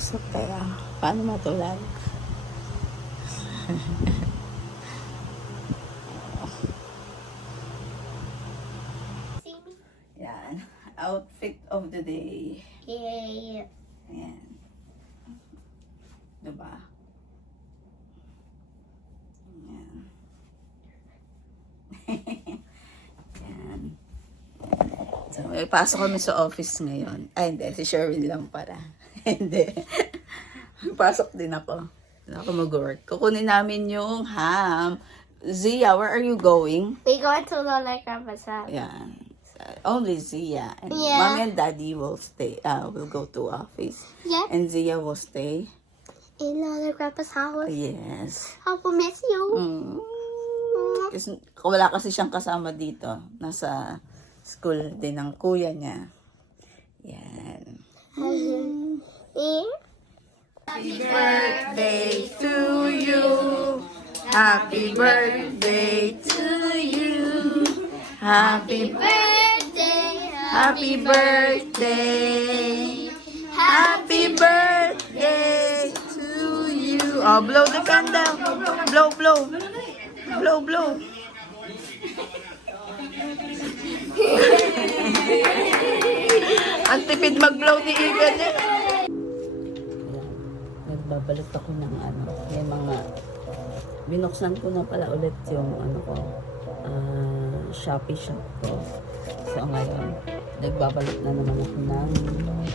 Usap kaya. Paano matulad? See me? Yan. Outfit of the day. Yeah. Ayan. Diba? Ayan. Ayan. So, may pasok kami sa office ngayon. Ay, hindi. Si Sherwin lang para. hindi. pasok din ako. Hindi ako mag-work. Kukunin namin yung ham. Zia, where are you going? We going to Lola Grandpa's house. Ayan. Only Zia. And Yeah. mommy and daddy will stay, uh, will go to office. Yeah. And Zia will stay. In Lola Grandpa's house. Yes. I will miss you. Mm. Kasi, wala kasi siyang kasama dito. Nasa school din ng kuya niya. Yan. Happy birthday to you. Happy birthday to you. Happy Birthday. Happy birthday. Happy birthday to you. Oh, blow the candle. Blow, blow. Blow, blow. Ang tipid mag-blow ni Egan eh. Nagbabalik ako ng ano, may mga binuksan ko na pala ulit yung ano ko, ah, Shopee shop ko. So ngayon, nagbabalik na naman ako ng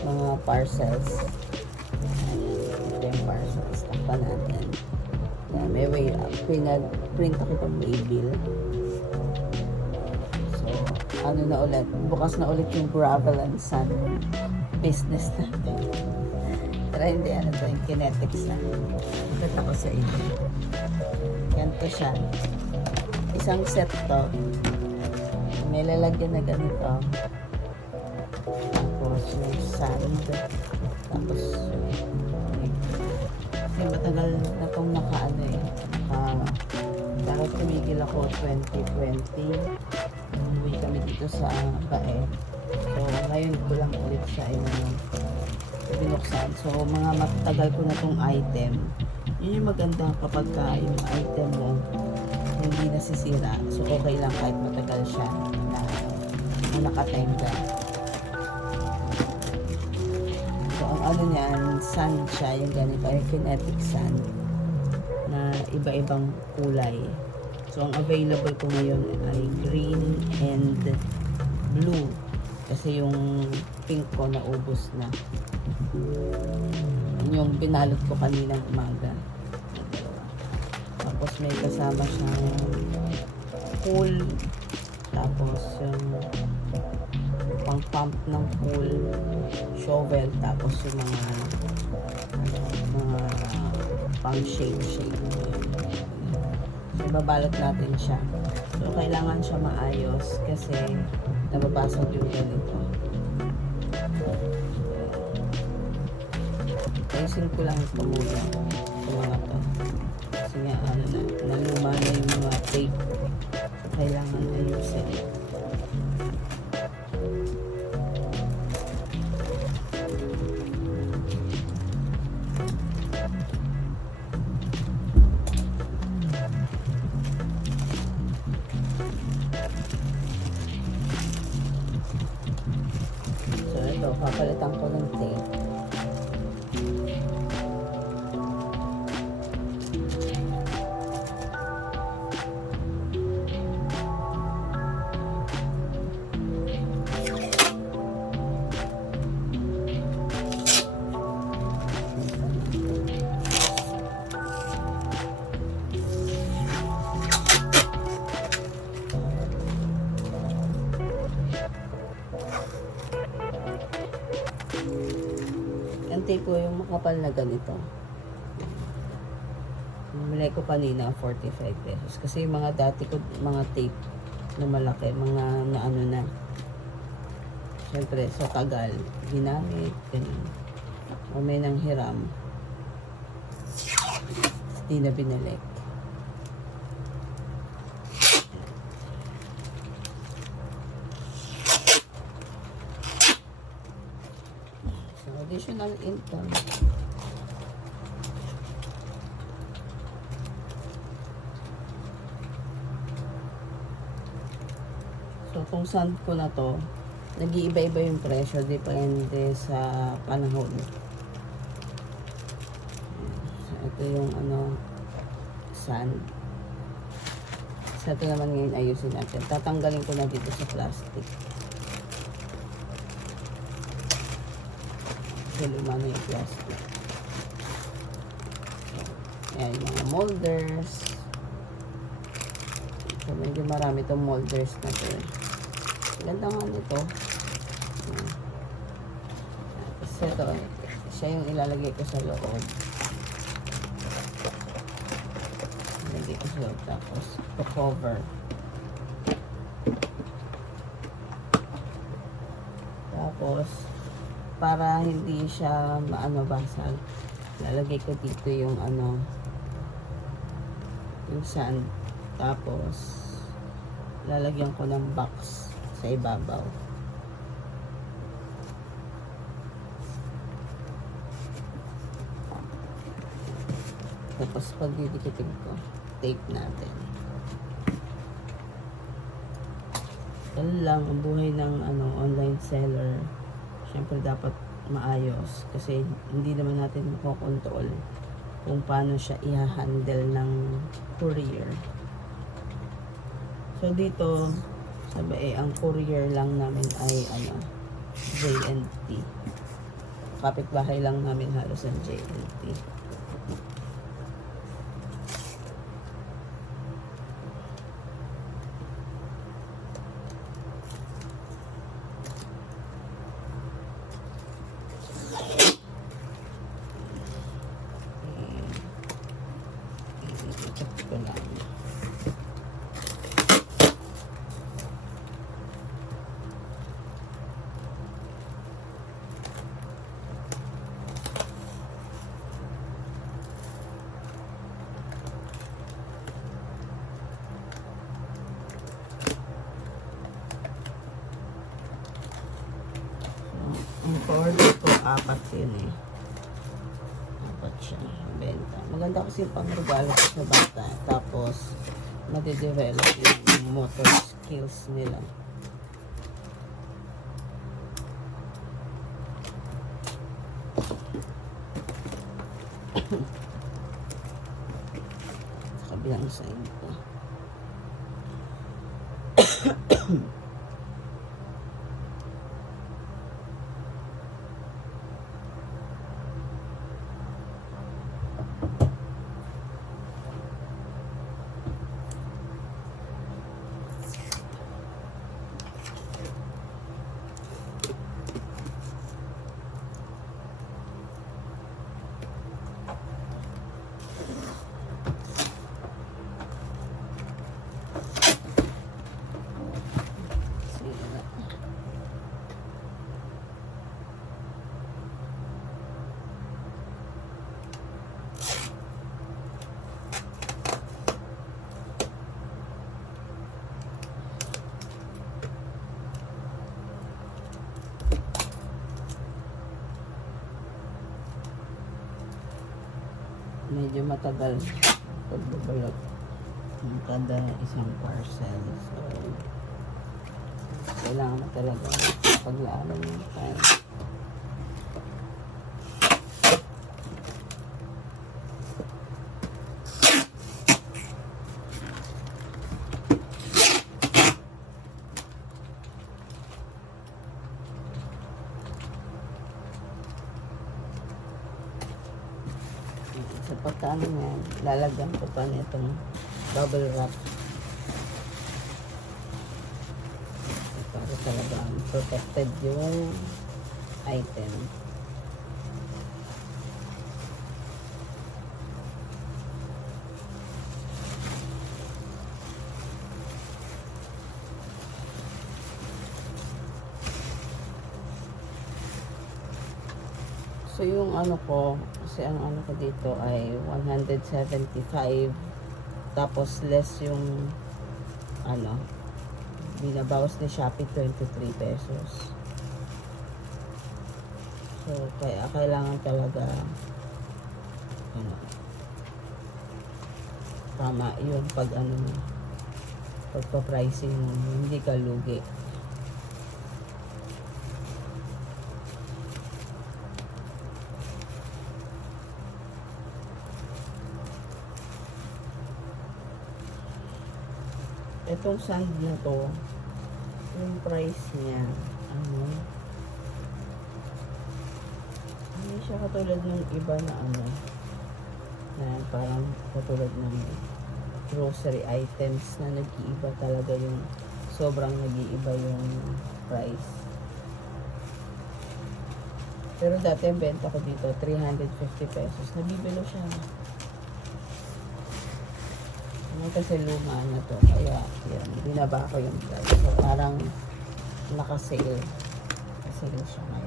mga parcels. Ayan, yung parcels. Takpan natin. Ayan, may way up. Print, print ako itong may bill. Ano na ulit, bukas na ulit yung gravel and sand business natin. Pero hindi, ano to, yung kinetics na. Ito ko sa inyo. Ganito siya. Isang set to. May lalagyan na ganito. Tapos yung sand. Tapos kasi matagal na itong naka ano eh. Naka, dahil tumigil ako 2020. Umuwi kami dito sa Bae. So ngayon ko lang ulit siya yung binuksan. So mga matagal ko na itong item. Yun yung maganda kapag ka yung item mo hindi nasisira. So okay lang kahit matagal siya na, na nakatime ka. So ang ano niyan, sand siya, yung ganito, yung kinetic sand na iba-ibang kulay. So ang available ko ngayon ay green and blue. Kasi yung pink ko naubos na. Yun Yung binalot ko kaninang umaga. Tapos may kasama siyang pool. Tapos yung pang pump ng pool. Shovel. Tapos yung mga ano, mga pang shake shake. So, babalot natin siya. So, kailangan siya maayos kasi nababasag yung ganito. Ayusin ko lang ito muna. Ito mga to. Kasi nga, ano na, naluma na yung mga tape. Kailangan ayusin. Ito, papalitan ko ng tape. Tape ko yung makapal na ganito. Bumili ko kanina 45 pesos. Kasi yung mga dati ko, mga tape na malaki, mga na ano na. Siyempre, sa tagal, ginamit, ganyan. O may nang hiram. Hindi na binalik. additional income. So, kung saan ko na to, nag-iiba-iba yung presyo depende sa panahon. Ito yung ano, sand. Sa ito naman ngayon ayusin natin. Tatanggalin ko na dito sa plastic. Na yung plastic. Ayan, mga molders. So, medyo marami itong molders na to. eh. Ganda nga nito. Tapos ito, siya yung ilalagay ko sa loob. Ilalagay ko sa loob. Tapos, to cover. Tapos, para hindi siya maano basag, lalagay ko dito yung ano, yung sand. Tapos, lalagyan ko ng box sa ibabaw. Tapos, pag didikitin ko, tape natin. Yan lang ang buhay ng ano, online seller. Siyempre, dapat maayos kasi hindi naman natin makokontrol kung paano siya i-handle ng courier. So dito, sabi eh, ang courier lang namin ay ano, JNT. Kapitbahay lang namin halos ang JNT. Check ko lang. Ang order ko, apat yun eh. Apat siya. Benta. Maganda kasi yung pangregalo sa bata. Tapos, madidevelop yung motor skills nila. sa kabilang side ko. Medyo matagal pagbabalot ng kada isang parcel. So, kailangan na talaga paglaanan ng time. Sa pagkaano niya, lalagyan ko pa nitong bubble wrap. Para talaga protected yung item. So yung ano ko, kasi ang ano ko dito ay 175 tapos less yung ano binabawas ni Shopee 23 pesos. So kaya kailangan talaga ano tama yun pag ano pagpa-pricing hindi ka lugi. Itong sand na to, yung price niya, ano, hindi siya katulad ng iba na ano, na parang katulad ng grocery items na nag-iiba talaga yung sobrang nag-iiba yung price. Pero dati ang benta ko dito, 350 pesos. Nabibilo siya. Ano kasi luma na to. Kaya, yan, binaba ko yung price. So, parang naka-sale. Naka-sale siya ngayon.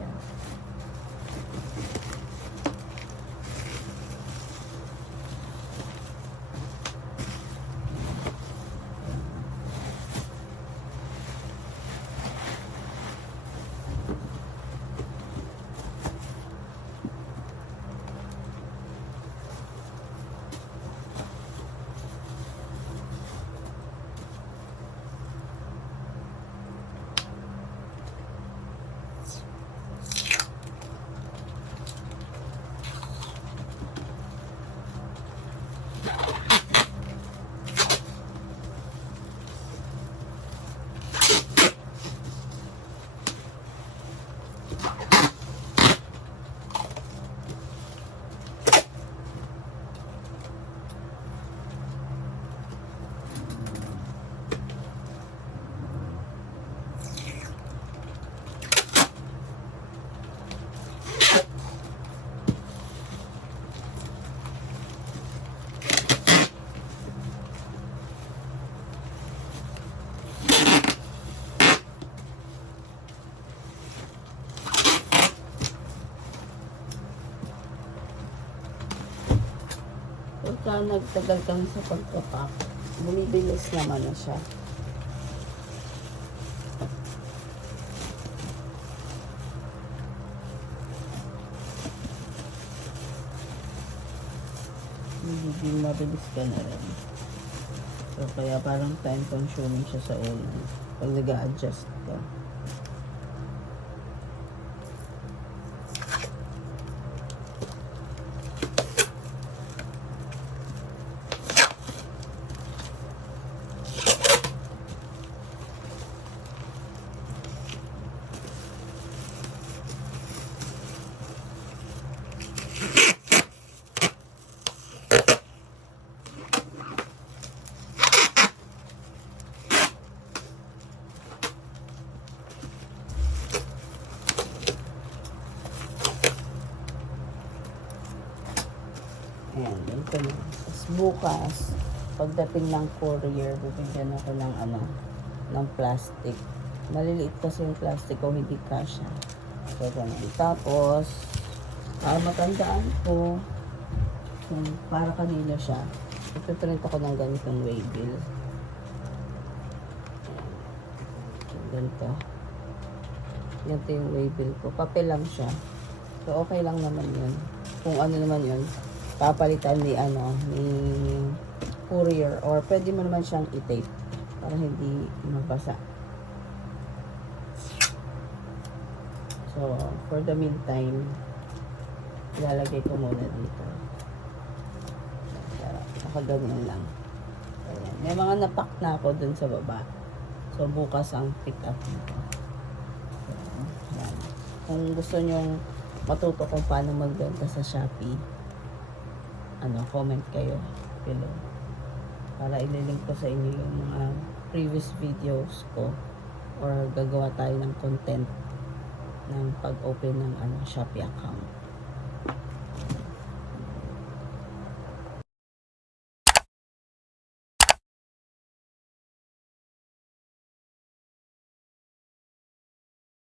Nagtagal kami sa pagkapak, bumibilis naman na siya. Hindi mabilis ka na rin. So, kaya parang time consuming siya sa ulo. Pag nag-a-adjust ka. Ayan, ito na. Tapos bukas, pagdating ng courier, bibigyan ako ng ano, ng plastic. Maliliit kasi yung plastic ko, hindi kasha. So, ganun. Tapos, para matandaan ko, kung para kanino siya, ipiprint ako ng ganitong waybill. Ganito. Ganito yung waybill ko. Papel lang siya. So, okay lang naman yun. Kung ano naman yun, papalitan ni ano, ni courier or pwede mo naman siyang i-tape para hindi mabasa. So, for the meantime, ilalagay ko muna dito. Pero, nakaganyan lang. Ayan. May mga napak na ako dun sa baba. So, bukas ang pick up nito. Kung gusto nyong matuto kung paano magbenta sa Shopee, ano, comment kayo below. Para ililink ko sa inyo yung mga previous videos ko or gagawa tayo ng content ng pag-open ng ano, Shopee account.